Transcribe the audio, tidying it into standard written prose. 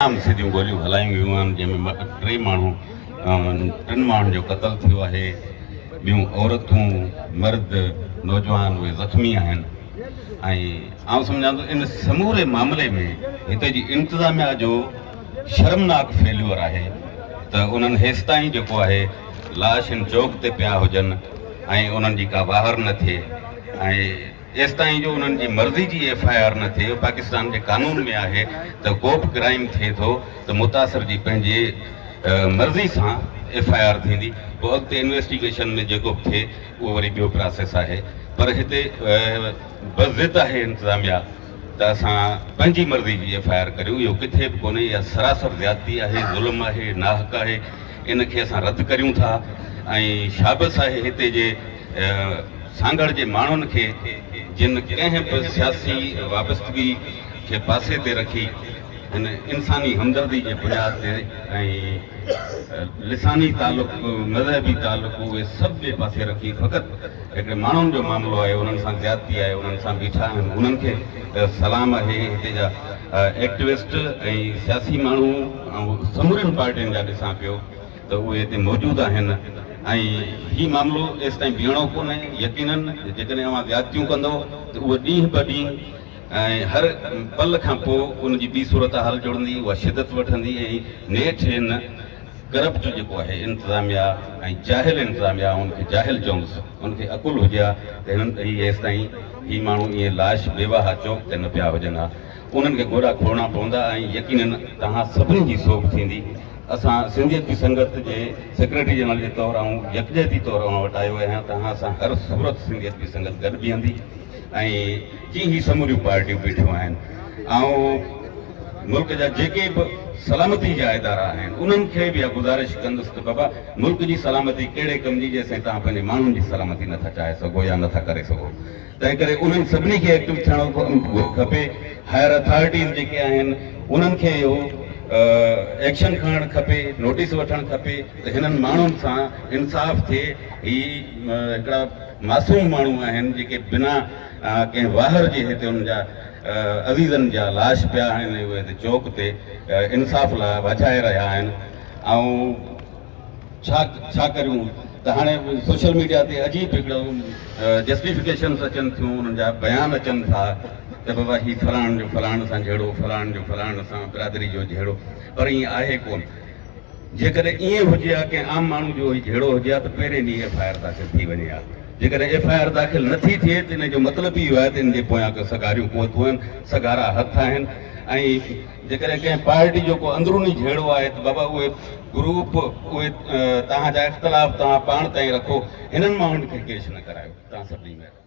तमामु सिधियूं गोलियूं हलायूं वियूं आहिनि जंहिंमें टिनि माण्हुनि जो क़त्ल थियो आहे। ॿियूं औरतूं मर्द नौजवान उहे ज़ख़्मी आहिनि ऐं सम्झां थो इन समूरे मामले में हिते जी इंतिज़ामिया जो शर्मनाक फेल्यूअर आहे त उन्हनि हेसि ताईं जेको आहे लाश इन चौक ते पिया हुजनि ऐं उन्हनि जी का वाहर न थिए ऐं एसि ताईं जो उन्हनि जी मर्ज़ी जी FIR न थिए। पाकिस्तान जे कानून में आहे त को बि क्राइम थिए थो त मुतासिर जी पंहिंजे मर्ज़ी सां FIR थींदी, पोइ अॻिते इन्वेस्टिगेशन में जेको बि थिए उहो वरी ॿियो प्रोसेस आहे। पर हिते बज़िद आहे इंतिज़ामिया त असां पंहिंजी मर्ज़ी जी FIR करियूं, इहो किथे बि कोन्हे, इहा सरासर ज़्यादती आहे, ज़ुल्म आहे, नाहक आहे, इनखे असां रद्द करियूं था। ऐं शाबस आहे हिते जे सांगड़ जे माण्हुनि खे जिन कंहिं बि सियासी वाबस्तगी खे पासे ते रखी हिन इंसानी हमदर्दी जे बुनियाद ते ऐं लिसानी तालुक़ मज़हबी तालुक़ उहे सभु जे पासे रखी फ़क़ति हिकिड़े माण्हुनि जो मामिलो आहे, उन्हनि सां ज़्यादती आहे, उन्हनि सां बीठा आहिनि, उन्हनि खे सलाम आहे। हिते जा एक्टिविस्ट ऐं सियासी माण्हू ऐं समूरियुनि पार्टियुनि जा ॾिसां पियो त उहे हिते मौजूदु आहिनि ऐं हीउ मामिलो एसि ताईं बीहणो कोन्हे। यकीनन जेकॾहिं अवां ज़्यादतियूं कंदो त उहे ॾींहुं ब ॾींहुं ऐं हर पल खां पोइ उनजी ॿी सूरत हाल जुड़ंदी, उहा शिदत वठंदी ऐं नेठि हिन करप्ट जेको आहे इंतिज़ामिया ऐं जाहिल इंतिज़ामिया, उनखे जाहिल चवंदुसि, उनखे अकुलु हुजे हा त हिननि हीअ एसि ताईं हीअ माण्हू ईअं लाश बेवाहा चौक ते न पिया हुजनि हा, उन्हनि खे ॻोड़ा खोलणा पवंदा ऐं यकीनन तव्हां सभिनी जी सोभ थींदी। असां सिंधियत जी संगत जे सेक्रेटरी जनरल जे तौरु ऐं यकजहती तौरु वटि आयो आहियां, तव्हां सां हर सूरत सिंधियत जी संगत गॾु बीहंदी ऐं जीअं ही समूरियूं पार्टियूं बीठियूं आहिनि ऐं मुल्क जा जेके बि सलामती जा इदारा आहिनि उन्हनि खे बि इहा गुज़ारिश कंदुसि त बाबा मुल्क जी सलामती कहिड़े कम जी जेसिताईं तव्हां पंहिंजे माण्हुनि जी सलामती नथा चाहे सघो या नथा करे सघो। तंहिं करे उन्हनि सभिनी खे एक्टिव थियणो खपे। हायर अथॉरिटीज़ जेके आहिनि उन्हनि खे इहो एक्शन खणणु खपे, नोटिस वठणु खपे त हिननि माण्हुनि सां इंसाफ़ थिए। ही हिकिड़ा मासूम माण्हू आहिनि जेके बिना कंहिं वाहर जे हिते उन जा अज़ीज़नि जा लाश पिया आहिनि, उहे हिते चौक ते इंसाफ़ लाइ वॼाए रहिया आहिनि। ऐं छा करियूं त हाणे सोशल मीडिया ते अजीब हिकिड़ो जस्टिफिकेशन्स अचनि थियूं, उन्हनि जा बयान अचनि था त बाबा ही फलाण जो फलाण सां जहिड़ो, फलाण जो फलाण सां बिरादरी जो जहिड़ो, पर ईअं आहे कोन। जेकॾहिं ईअं हुजे हा कंहिं आम माण्हू जो जहिड़ो हुजे हा त पहिरें ॾींहुं FIR दाख़िल थी वञे हा। जेकॾहिं FIR दाख़िल नथी थिए त इन जो मतिलबु इहो आहे त इन जे पोयां के सगारियूं कोतूं आहिनि, सगारा हथ आहिनि। ऐं जेकॾहिं कंहिं पार्टी जो को अंदरूनी जहिड़ो आहे त बाबा उहे ग्रुप उहे तव्हांजा इख़्तिलाफ़ तव्हां पाण ताईं रखो, हिननि माण्हुनि खे केस न करायो। तव्हां सभिनी में